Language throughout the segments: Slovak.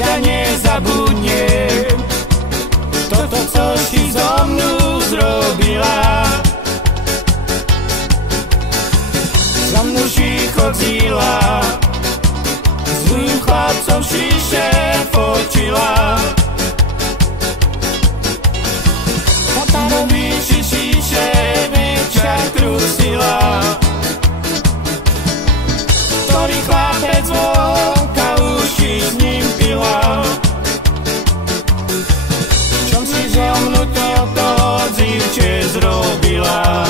nikda nezabudnem toto, co si so mnou zrobila. Za mnou si chodila, zlým chlapcom šiše fočila. Tatarovi šiše večer krúsila. Ktorý chlapec vonka uši s ním pila. Čom si so mnou toto dzivče zrobila,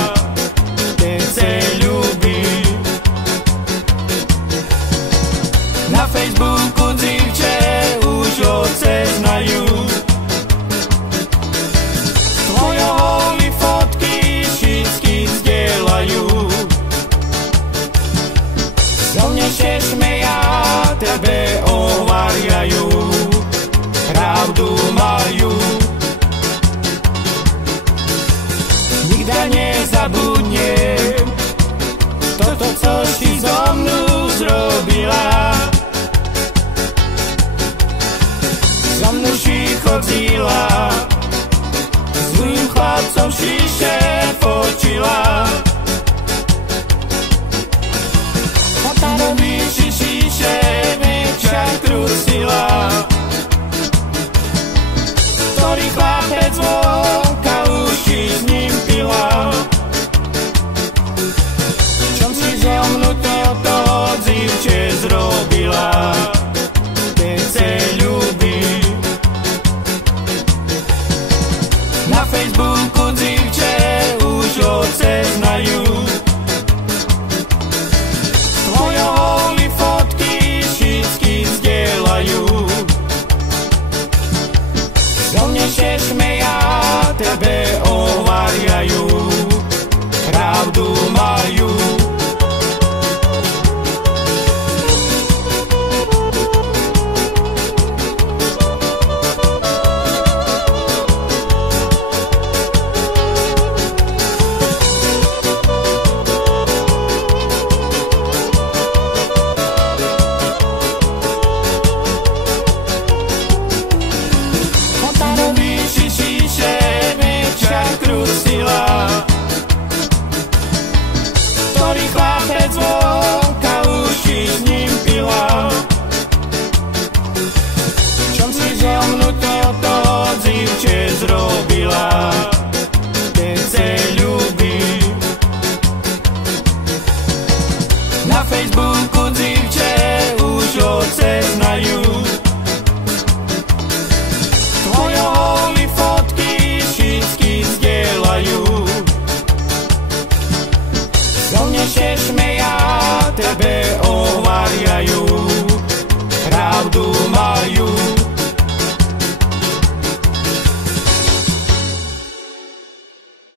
ten se ľubí. Na Facebooku dzivče už oceznajú, tvoje holí fotky všetky zdieľajú. So mne še šmeja, tebe ováriajú, pravdu majú. Nikda nezabudnem toto, co si so mnou zrobila. Za mnou si chodila, zlým chlapcom šiše fočila. Tatarovi šiše večer krúsila. Ktorý chlapec vonka uši s ním pila. Čom si so mnou toto dzivče zrobila, ten se ľubí. Na Facebooku dzivče už oceznajú, tvoje holí fotky všetky zdieľajú. So mne še šmeja, tebe ováriajú, pravdu majú. Tatarovi šiše večer krúsila. Ktorý chlapec vonka uši s ním pila. Čom si so mnou toto dzivče zrobila, ten se ľubí. Na Facebooku dzivče už oceznajú, tvoje holí fotky všetky zdieľajú. So mne še šmeja,